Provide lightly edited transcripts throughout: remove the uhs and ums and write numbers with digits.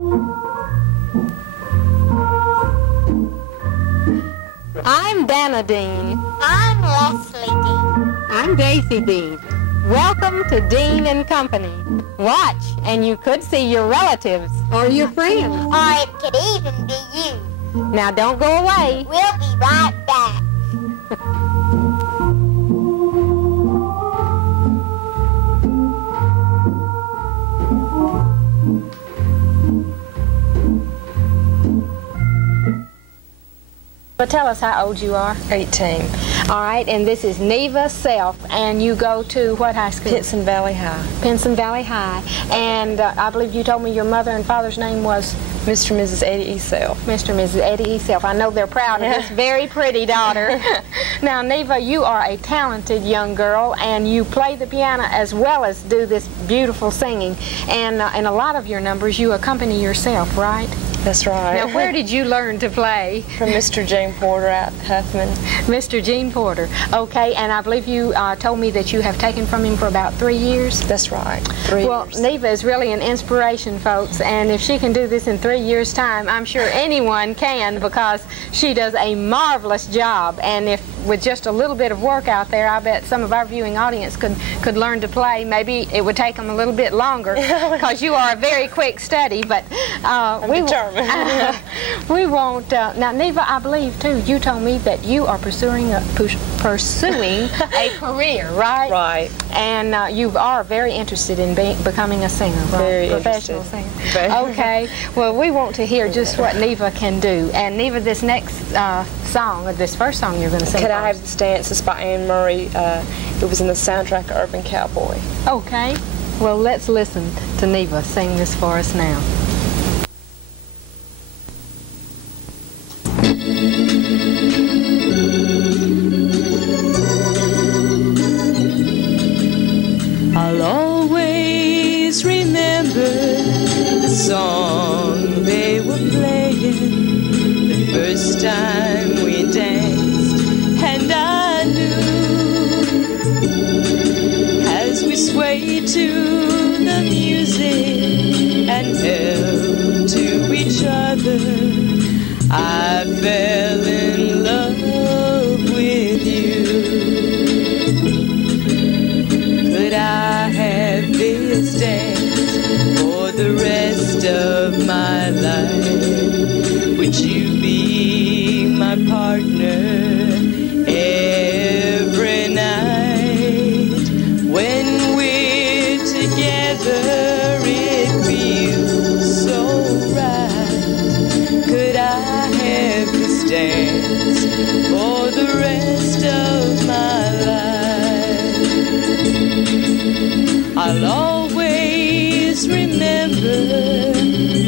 I'm Dana Dean. I'm Leslie Dean. I'm Daisy Dean. Welcome to Dean and Company. Watch, and you could see your relatives or your friends. Or it could even be you. Now don't go away. We'll be right back. Well, tell us how old you are. 18. All right, and this is Neva Self, and you go to what high school? Pinson Valley High. Pinson Valley High. And I believe you told me your mother and father's name was? Mr. and Mrs. Eddie E. Self. Mr. and Mrs. Eddie E. Self. I know they're proud of this very pretty daughter. Now, Neva, you are a talented young girl, and you play the piano as well as do this beautiful singing. And in a lot of your numbers, you accompany yourself, right? That's right. Now, where did you learn to play? From Mr. Gene Porter at Huffman. Mr. Gene Porter. Okay, and I believe you told me that you have taken from him for about 3 years? That's right. 3 years. Well, Neva is really an inspiration, folks, and if she can do this in 3 years' time, I'm sure anyone can, because she does a marvelous job. And if with just a little bit of work out there, I bet some of our viewing audience could learn to play. Maybe it would take them a little bit longer, because you are a very quick study, but I'm determined. We won't. Now, Neva, I believe too, you told me that you are pursuing a career, right? Right. And you are very interested in becoming a singer, right? Very Professional interested. singer. Very. Okay. Well, we want to hear just what Neva can do. And Neva, this next song, or this first song you're going to sing Could first. I Have This Dance? It's by Anne Murray. It was in the soundtrack of Urban Cowboy. Okay. Well, let's listen to Neva sing this for us now. I'll always remember the song they were playing the first time we danced, and I knew as we swayed to the music and held to each other, I fell in love with you. Could I have this dance for the rest of my life? Would you be my partner every night? When we're together, it feels so right. Could I have this dance for the rest of my life? I'll always remember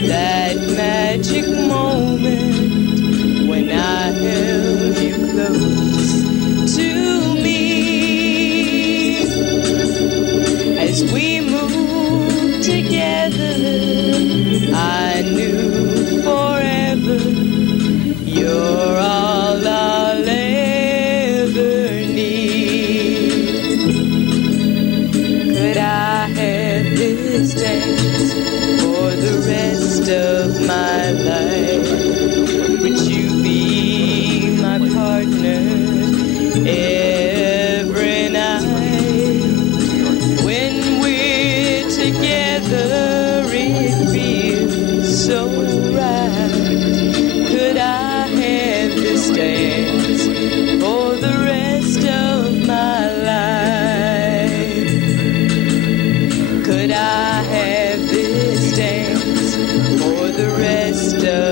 that magic moment when I held you close to me. As we moved together, I knew forever you're all I'll ever need. Could I have this dance for the rest of my life? Would you be my partner every night? When we're together, it feels so right. Could I have this dance for the rest of my life? Could I have this dance for the rest of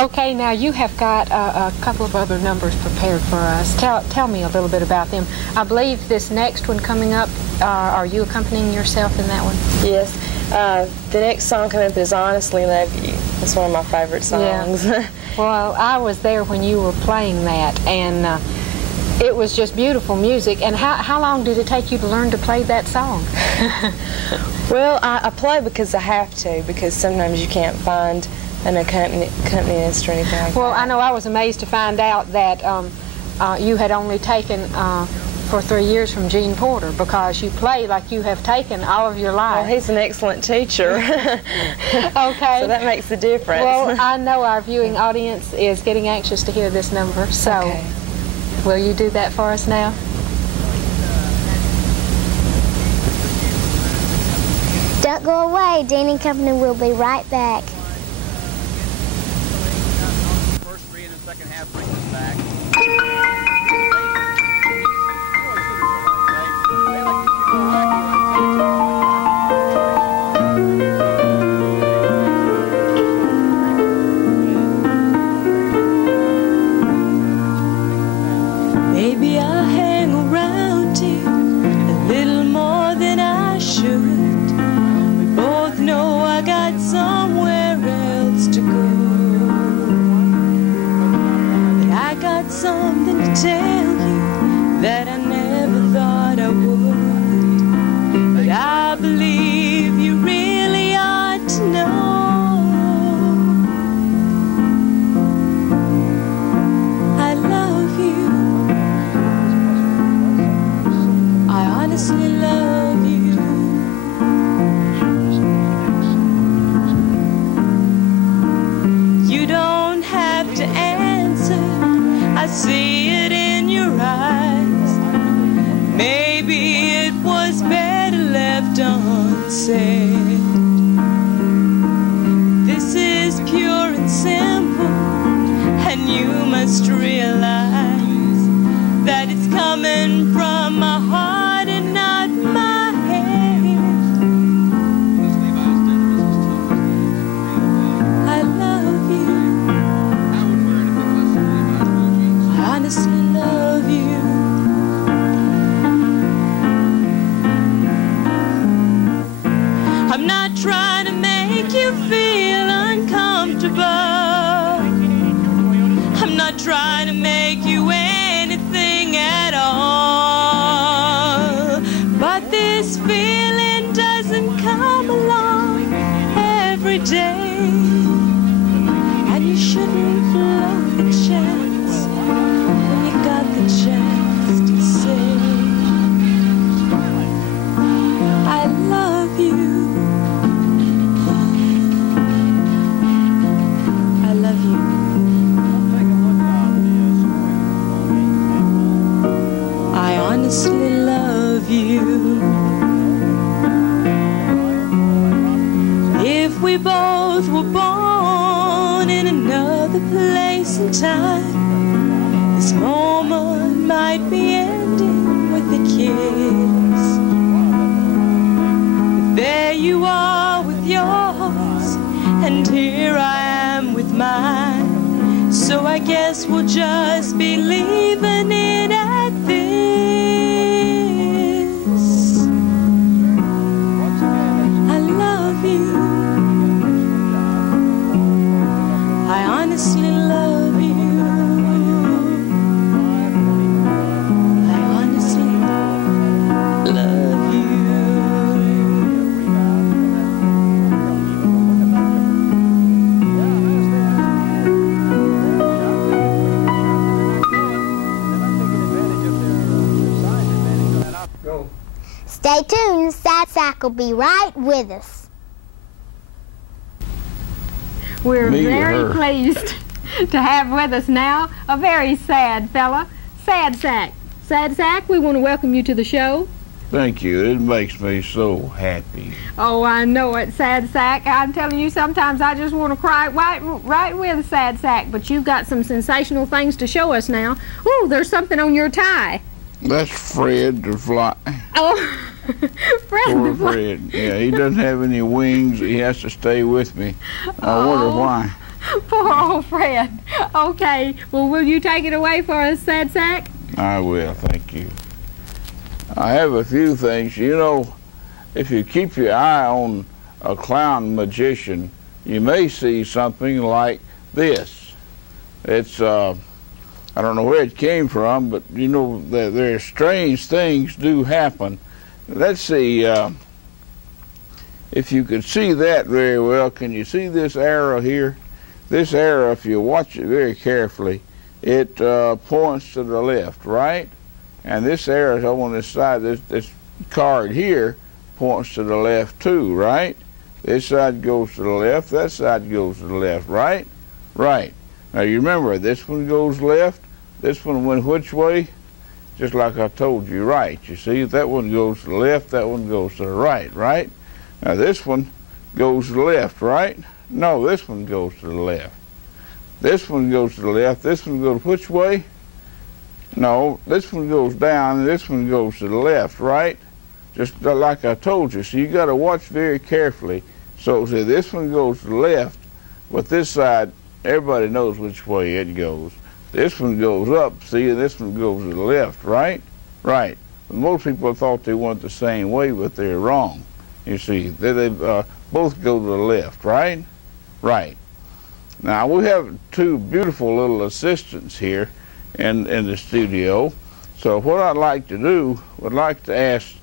Okay, now you have got a couple of other numbers prepared for us. Tell me a little bit about them. I believe this next one coming up, are you accompanying yourself in that one? Yes. The next song coming up is Honestly Love You. It's one of my favorite songs. Yeah. Well, I was there when you were playing that, and it was just beautiful music. And how long did it take you to learn to play that song? Well, I play because I have to, because sometimes you can't find an accompanist or anything like that. Well, I know I was amazed to find out that you had only taken for 3 years from Gene Porter, because you play like you have taken all of your life. Well, he's an excellent teacher. Okay. So that makes a difference. Well, I know our viewing audience is getting anxious to hear this number, so okay. Will you do that for us now? Don't go away. Dean and Company will be right back. First three and the second half brings us back. Maybe I hang around here a little more than I should. We both know I got somewhere else to go. But I got something to tell you that I never thought I would. But I believe you really ought to know. I love you. I honestly love you. You don't have to answer, I see it in your eyes. Maybe it was better left unsaid. This is pure and simple, and you must realize that it's coming from my heart and not my head. I love you. I honestly love you. I'm not trying to make you feel uncomfortable. I'm not trying to make you anything at all. But this feeling doesn't come along every day. And you shouldn't blow the chance when you got the chance to say, I love you. I love you. I honestly love you. If we both were born in another place and time, this moment might be ending with a kiss. But there you are with yours, and here I am with mine. So I guess we'll just be leaving it at this. I love you. I honestly love you. I honestly love you. Stay tuned. Sad Sac will be right with us. We're Me or very her? pleased to have with us now a very sad fella, Sad Sac. Sad Sac, we want to welcome you to the show. Thank you. It makes me so happy. Oh, I know it, Sad Sac. I'm telling you, sometimes I just want to cry right with Sad Sac, but you've got some sensational things to show us now. Ooh, there's something on your tie. That's Fred the fly. Oh, Fred Poor the fly. Fred. Yeah, he doesn't have any wings. He has to stay with me. I wonder why. Poor old Fred. Okay, well, will you take it away for us, Sad Sac? I will, thank you. I have a few things. You know, if you keep your eye on a clown magician, you may see something like this. It's, I don't know where it came from, but you know, there are strange things do happen. Let's see, if you could see that very well, can you see this arrow here? This arrow, if you watch it very carefully, it points to the left, right? And this arrow is on this side, this card here points to the left too, right? This side goes to the left, that side goes to the left, right? Right. Now you remember, this one goes left, this one went which way? Just like I told you, right. You see, that one goes to the left, that one goes to the right, right? Now this one goes to the left, right? No, this one goes to the left. This one goes to the left, this one goes which way? No, this one goes down, and this one goes to the left, right? Just like I told you. So you got to watch very carefully. So see, this one goes to the left, but this side, everybody knows which way it goes. This one goes up, see, and this one goes to the left, right? Right. But most people thought they went the same way, but they're wrong. You see, they both go to the left, right? Right. Now, we have two beautiful little assistants here in the studio. So what I'd like to do, would like to ask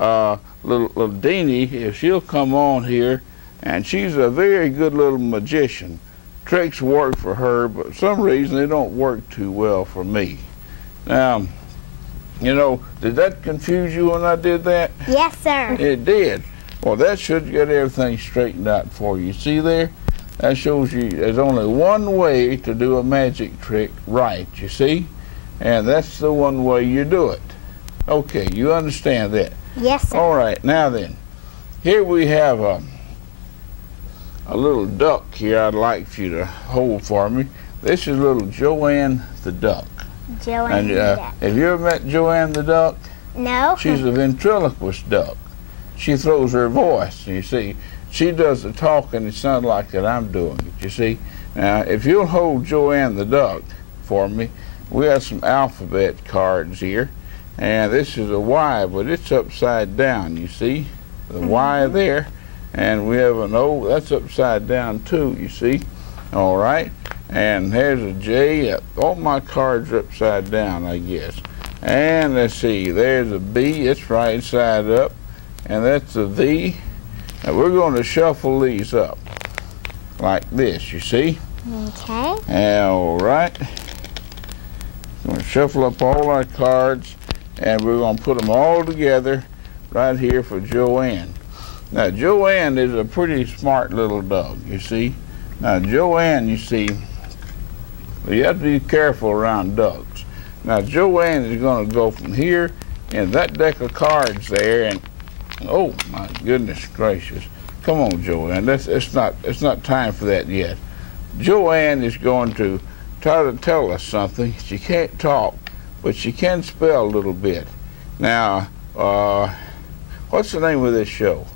little Deanie if she'll come on here, and she's a very good little magician. Tricks work for her, but for some reason they don't work too well for me. Now, you know, did that confuse you when I did that? Yes, sir. It did. Well, that should get everything straightened out for you. See there? That shows you there's only one way to do a magic trick right, you see? And that's the one way you do it. Okay, you understand that? Yes, sir. All right, now then, here we have a little duck here I'd like for you to hold for me. This is little Joanne the duck. Joanne the duck. Have you ever met Joanne the duck? No. She's a ventriloquist duck. She throws her voice, you see. She does the talking, it sounds like that I'm doing it, you see. Now, if you'll hold Joanne the duck for me, we have some alphabet cards here. And this is a Y, but it's upside down, you see. The Y there. And we have an O, that's upside down too, you see. All right. And there's a J. All my cards are upside down, I guess. And let's see, there's a B, it's right side up. And that's a V. Now we're going to shuffle these up like this, you see? Okay. All right. We're going to shuffle up all our cards, and we're going to put them all together right here for Joanne. Now, Joanne is a pretty smart little dog, you see. Now, Joanne, you see, you have to be careful around ducks. Now, Joanne is going to go from here in that deck of cards there, and oh my goodness gracious! Come on, Joanne. It's not time for that yet. Joanne is going to try to tell us something. She can't talk, but she can spell a little bit. Now, what's the name of this show?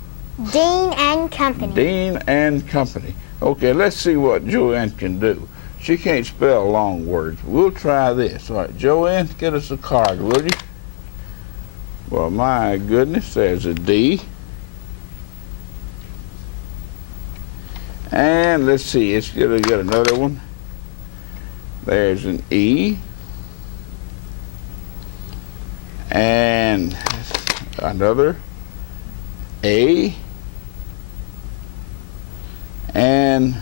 Dean and Company. Dean and Company. Okay, let's see what Joanne can do. She can't spell long words. We'll try this. All right, Joanne, get us a card, will you? Well, my goodness, there's a D. And let's see, it's gonna get another one. There's an E. And another A. And,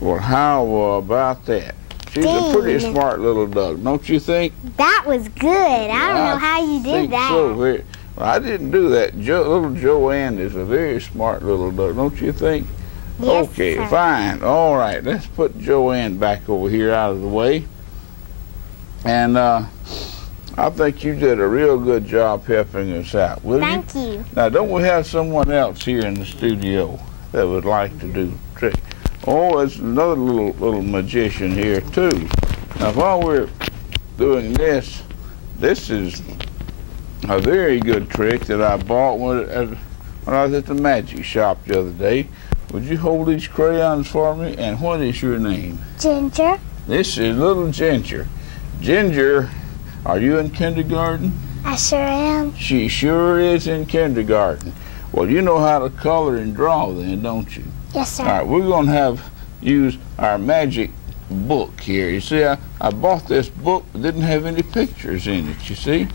well, how about that? She's a pretty smart little dog, don't you think? That was good. I don't know how you did that. So. Well, I didn't do that. Little Joanne is a very smart little dog, don't you think? Yes, okay, sir. Fine. All right, let's put Joanne back over here out of the way. And I think you did a real good job helping us out, will you? Thank you. Now, don't we have someone else here in the studio that would like to do the trick? Oh, there's another little magician here, too. Now, while we're doing this, this is a very good trick that I bought when I was at the magic shop the other day. would you hold these crayons for me? And what is your name? Ginger. This is little Ginger. Ginger, are you in kindergarten? I sure am. She sure is in kindergarten. Well, you know how to color and draw then, don't you? Yes, sir. All right, we're going to use our magic book here. You see, I bought this book, but didn't have any pictures in it, you see?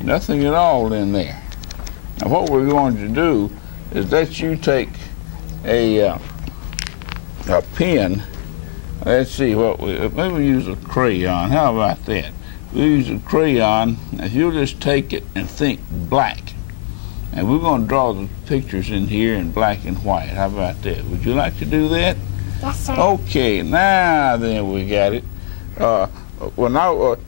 Nothing at all in there. Now, what we're going to do is let you take a pen. Let's see what maybe we use a crayon. How about that? We'll use a crayon. If you'll just take it and think black. And we're going to draw the pictures in here in black and white. How about that? Would you like to do that? Yes, sir. Okay, now then we got it. When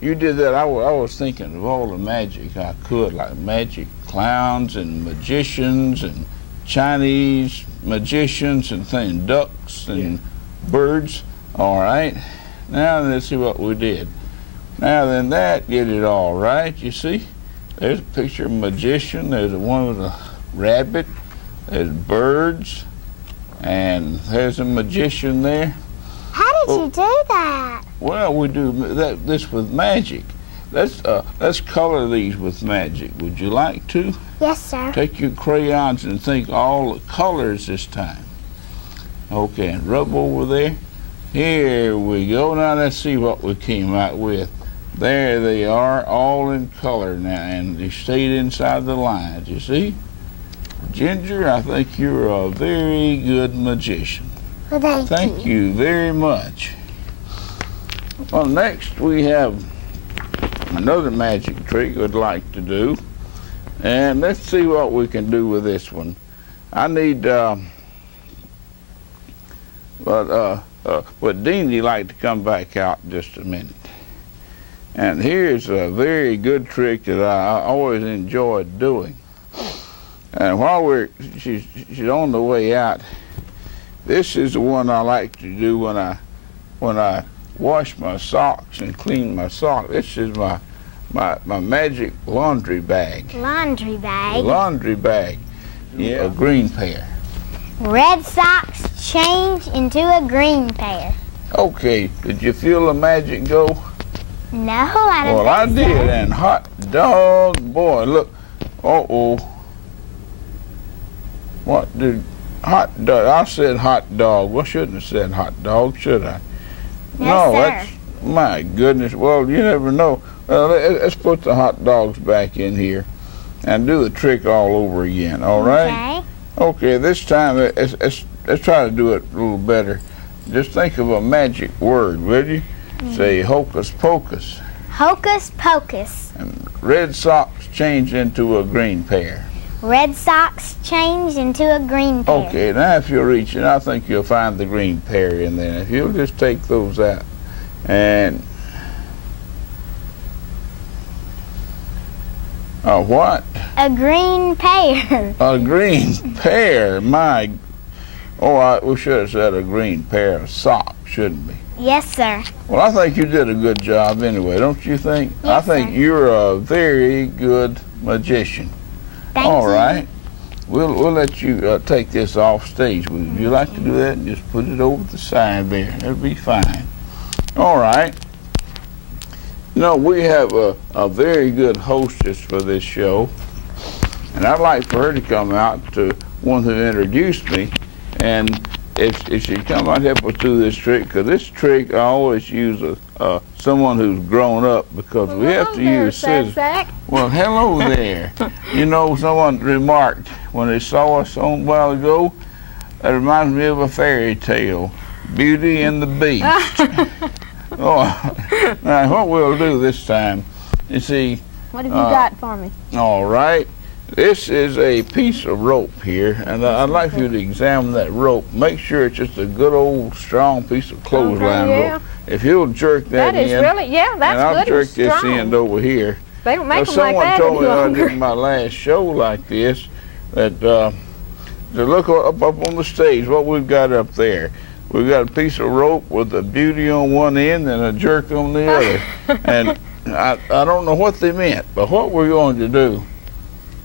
you did that, I was thinking of all the magic I could, like magic clowns and magicians and Chinese magicians and things, ducks and birds. All right. Now let's see what we did. Now then, that did it all right. You see, there's a picture of a magician. There's one with a rabbit. There's birds, and there's a magician there. How did you do that? Well, we do this with magic. Let's color these with magic. Would you like to? Yes, sir. Take your crayons and think all the colors this time. Okay, and rub over there. Here we go. Now let's see what we came out with. There they are, all in color now, and they stayed inside the lines, you see? Ginger, I think you're a very good magician. Well, thank you very much. Well, next we have another magic trick we'd like to do. And let's see what we can do with this one. I need, would Deanie like to come back out in just a minute? And here's a very good trick that I always enjoyed doing. And while she's on the way out, this is the one I like to do when I wash my socks and clean my socks. This is my magic laundry bag. Laundry bag? Laundry bag. Yeah, a green pair. Red socks change into a green pair. Okay, did you feel the magic go? No, I don't Well, I think did, so. and hot dog, boy, look. Uh-oh. What did hot dog? I said hot dog. Well, shouldn't have said hot dog, should I? No, Yes, sir. that's, my goodness. Well, you never know. Let's put the hot dogs back in here and do the trick all over again, all right? Okay. Okay, this time, let's try to do it a little better. Just think of a magic word, will you? Say hocus pocus. Hocus pocus. And red socks change into a green pair. Red socks change into a green pair. Okay, now if you'll reach it, I think you'll find the green pair in there. If you'll just take those out and a what? A green pair. A green pair. We should have said a green pair of socks, shouldn't we? Yes, sir. Well, I think you did a good job anyway, don't you think? Yes, I think sir. you're a very good magician. Thank All you. right. We'll let you take this off stage. Would you like to do that and just put it over the side there? That'll be fine. All right. No, we have a very good hostess for this show, and I'd like for her to come out, to one who introduced me, and if she'd come out and help us do this trick, because this trick I always use someone who's grown up, because we have to use scissors. Sad Sac. Well, hello there. You know, someone remarked when they saw us a while ago, that reminds me of a fairy tale, Beauty and the Beast. Oh, now what we'll do this time, you see. What have you got for me? All right. This is a piece of rope here, and I'd like for you to examine that rope. Make sure it's just a good old strong piece of clothesline yeah. rope. If you'll jerk that, That is in, really, yeah, that's and I'll good jerk and this strong. end over here. They don't make them Someone like that told any me when I longer. did my last show like this that to look up on the stage, what we've got up there. We've got a piece of rope with a beauty on one end and a jerk on the other. And I don't know what they meant, but what we're going to do,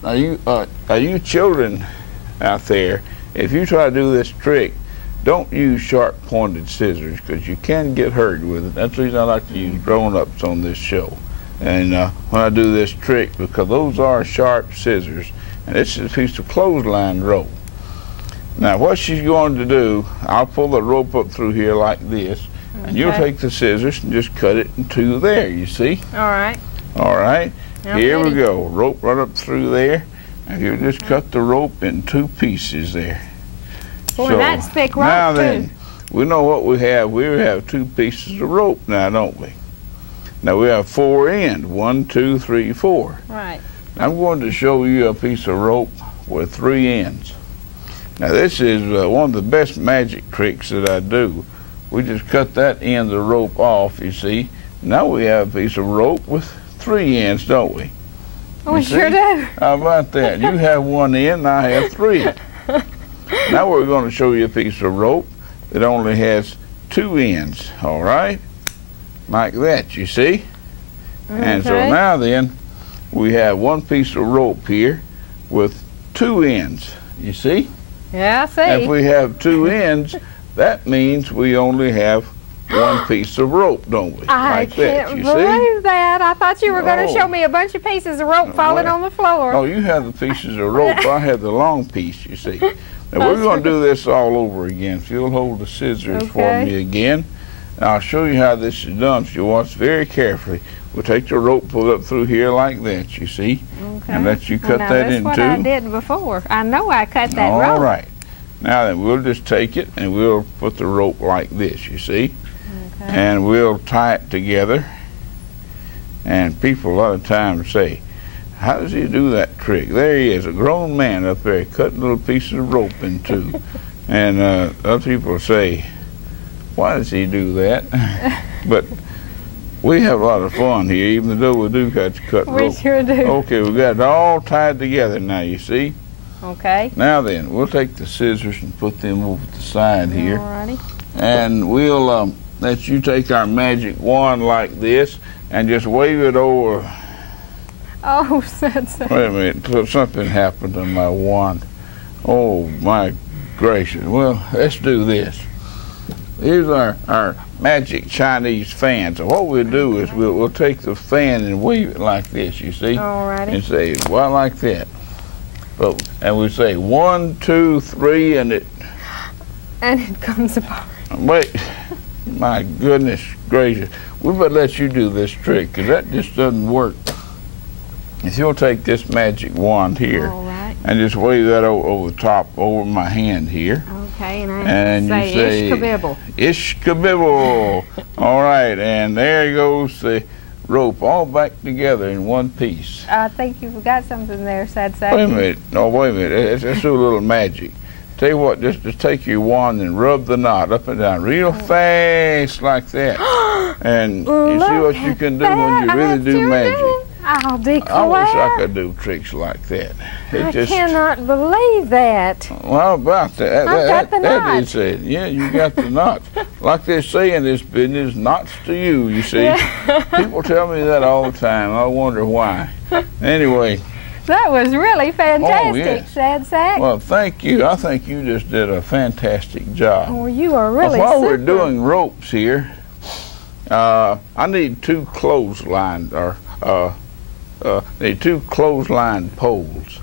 are you children out there, if you try to do this trick, don't use sharp pointed scissors because you can get hurt with it. That's the reason I like to use grown-ups on this show. And when I do this trick, because those are sharp scissors, and this is a piece of clothesline rope. Now what she's going to do, I'll pull the rope up through here like this, and you'll take the scissors and just cut it in two there, you see? All right. All right, here ready. we go. Rope right up through there, and you just cut the rope in two pieces there. Boy, that's thick rope, now too. then, we know what we have. We have two pieces of rope now, don't we? Now we have 4 ends. 1, 2, 3, 4. Right. I'm going to show you a piece of rope with 3 ends. Now this is one of the best magic tricks that I do. We just cut that end of the rope off, you see. Now we have a piece of rope with 3 ends, don't we? We sure do. How about that? You have 1 end, and I have 3. Now we're going to show you a piece of rope that only has 2 ends, all right? Like that, you see? And so now then, we have 1 piece of rope here with 2 ends, you see? Yeah, I see. If we have 2 ends, that means we only have 1 piece of rope, don't we? I like can't that, you believe that. I thought you were going to Oh. show me a bunch of pieces of rope falling on the floor. Oh, you have the pieces of rope. I have the long piece, you see. Now we're going to do this all over again. If you'll hold the scissors for me again, and I'll show you how this is done. If you watch very carefully, we'll take the rope, pull it up through here like that, you see, and let you cut that in two. That's what I did before. I know I cut that rope. All right. Now then, we'll just take it and we'll put the rope like this, you see, and we'll tie it together. And people a lot of times say, how does he do that trick? There he is, a grown man up there cutting little pieces of rope in two. And other people say, why does he do that? But we have a lot of fun here, even though we do got to cut rope. We sure do. Okay, we got it all tied together now, you see. Okay. Now then, we'll take the scissors and put them over the side here. Alrighty. And we'll let you take our magic wand like this and just wave it over. Oh, Sad Sac. Wait a minute, something happened to my wand. Oh my gracious. Well, let's do this. Here's our magic Chinese fan. So what we'll do is we'll take the fan and wave it like this, you see? Alrighty. And say, well, like that. And we say 1, 2, 3, and it comes apart. Wait, my goodness gracious. We better let you do this trick, because that just doesn't work. If you'll take this magic wand here and just wave that over the top, over my hand here. Okay, and you say, Ishkabibble. Ishkabibble. All right, and there goes the rope all back together in one piece. I think you forgot something there, Sad Sac. Wait a minute. No, wait a minute. Let's do a little magic. Tell you what, just take your wand and rub the knot up and down real fast like that. And you see what you can do when you really do magic. I'll declare. I wish I could do tricks like that. I cannot believe that. Well, about that. I've got the that knot. is it. Yeah, you got the knot. Like they say in this business, knots to you, you see. People tell me that all the time. I wonder why. Anyway. That was really fantastic, yes. Sad Sac. Well, thank you. I think you just did a fantastic job. Oh, you are really While super. we're doing ropes here, I need 2 clothesline poles.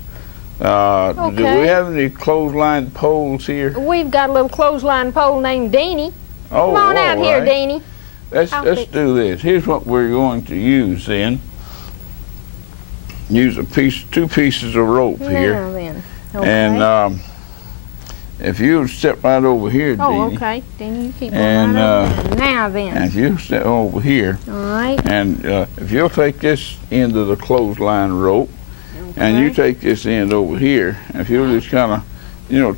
Do we have any clothesline poles here? We've got a little clothesline pole named Deanie. Oh, come on out here, Deanie. Let's do this. Here's what we're going to use then. Use 2 pieces of rope here. Then. Okay. And if you step right over here, Deanie. Oh, okay. Deanie, you keep going And, right over there. Now then. And if you step over here. All right. And if you'll take this end of the clothesline rope, and you take this end over here, and if you'll just kind of,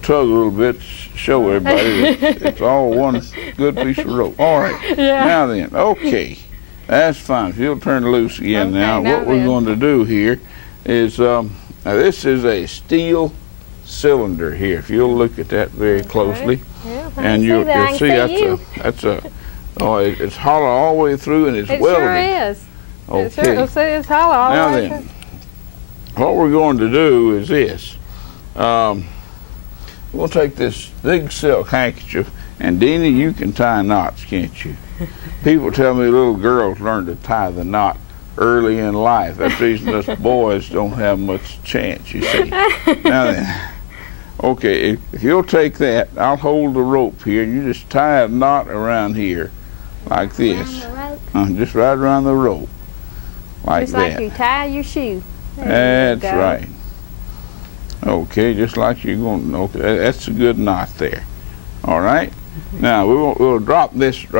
tug a little bit, show everybody it's all one good piece of rope. All right. Yeah. Now then, okay. That's fine. If you'll turn loose again now, what we're going to do here is, now this is a steel cylinder here. If you'll look at that very closely, and you'll see it's hollow all the way through and it's welded. It sure is. Okay. It's hollow all Now the way then, what we're going to do is this. we'll take this big silk handkerchief, and Deanie, you can tie knots, can't you? People tell me little girls learn to tie the knot early in life. That's the reason us boys don't have much chance, you see. Now then, okay, if you'll take that, I'll hold the rope here. You just tie a knot around here, like this. Just right around the rope, like Just that. like you tie your shoe. That's right. Okay, just like you're going. Okay, that's a good knot there. All right. Now we'll drop this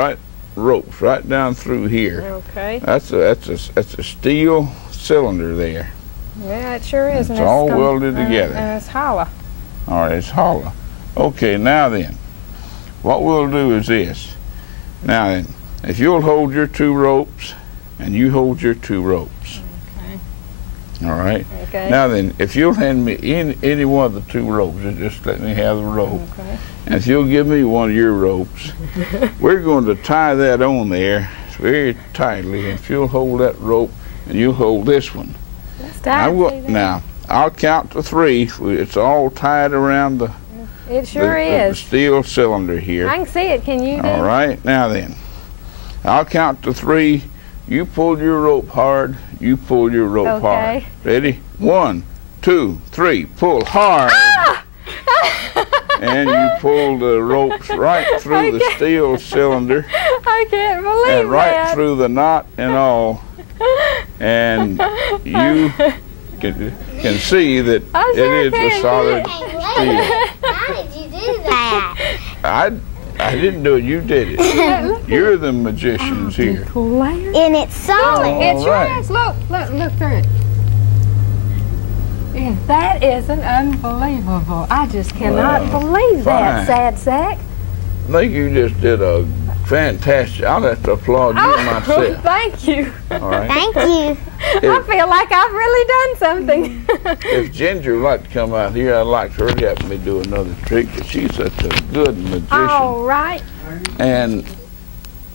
ropes right down through here. Okay. That's a steel cylinder there. Yeah, it sure is. It's all welded together. And it's hollow. All right, it's hollow. Okay, now then, what we'll do is this. Now then, if you'll hold your 2 ropes, and you hold your 2 ropes. Okay. All right. Okay. Now then, if you'll hand me any one of the 2 ropes, just let me have the rope. Okay. And if you'll give me one of your ropes, we're going to tie that on there very tightly. If you'll hold that rope, and you hold this one. That's tight. Now, I'll count to 3. It's all tied around the It sure the is. steel cylinder here. I can see it. Can you do All right, now then, I'll count to 3. You pull your rope hard. You pull your rope hard. Ready? 1, 2, 3. Pull hard. Ah! And you pull the ropes right through the steel cylinder. I can't believe And right that. through the knot and all. And you can see that I sure it is can. a solid Hey, steel. wait. How did you do that? I didn't do it. You did it. You're the magicians here. Player. And it's solid. It sure right. is. Look through it. Yeah, that isn't unbelievable. I just cannot believe fine. that, Sad Sac. I think you just did a fantastic. I'll have to applaud you myself. Thank you. All right. Thank you. I feel like I've really done something. If Ginger would like to come out here, I'd like her to help me do another trick. But she's such a good magician. All right. And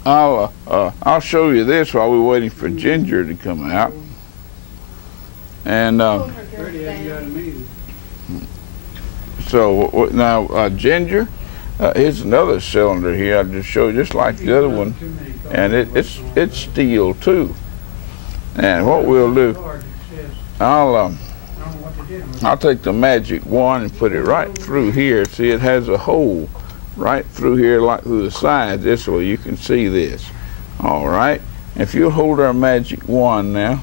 I'll show you this while we're waiting for Ginger to come out. And so now Ginger, here's another cylinder here. I'll just show you, just like the other one, and it's steel too. And what we'll do, I'll take the magic wand and put it right through here. See, it has a hole right through here, like through the side. This way you can see this. All right. If you'll hold our magic wand now,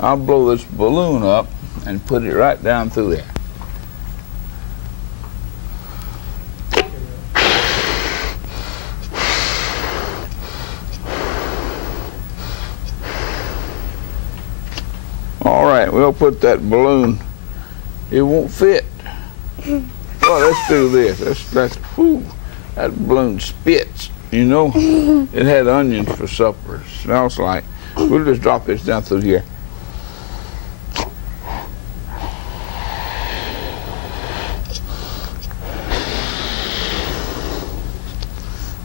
I'll blow this balloon up and put it right down through there. All right, we'll put that balloon. It won't fit. Well, let's do this. Whew, that balloon spits, you know. It had onions for supper. It smells like. We'll just drop this down through here.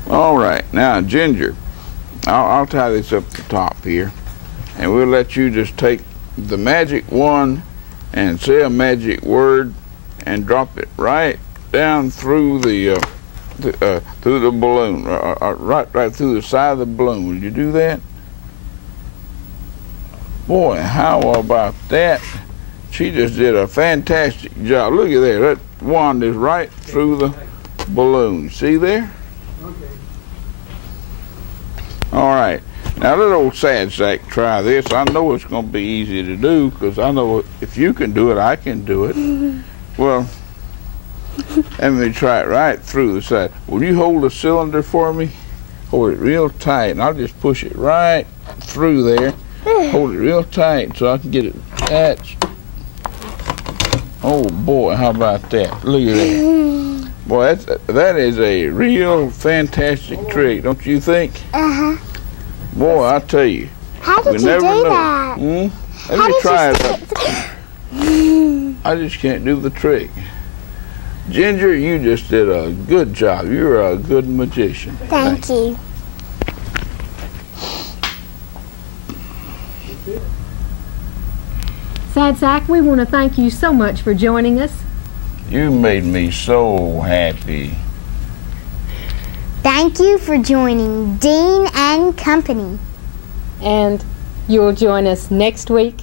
All right, now Ginger, I'll tie this up the top here, and we'll let you just take the magic wand and say a magic word and drop it right down through the balloon, right through the side of the balloon. Will you do that? Boy, how about that? She just did a fantastic job. Look at there. That wand is right through the balloon. See there? All right. Now let old Sad Sac try this. I know it's going to be easy to do, because I know if you can do it, I can do it. Well, let me try it right through the side. Will you hold the cylinder for me? Hold it real tight, and I'll just push it right through there. Hold it real tight so I can get it attached. Oh boy, how about that? Look at that. Boy, that is a real fantastic trick, don't you think? Uh-huh. Boy, I tell you. How did you do that? Let me try it. I just can't do the trick. Ginger, you just did a good job. You're a good magician. Thank you. Sad Sac, we want to thank you so much for joining us. You made me so happy. Thank you for joining Dean and Company. And you'll join us next week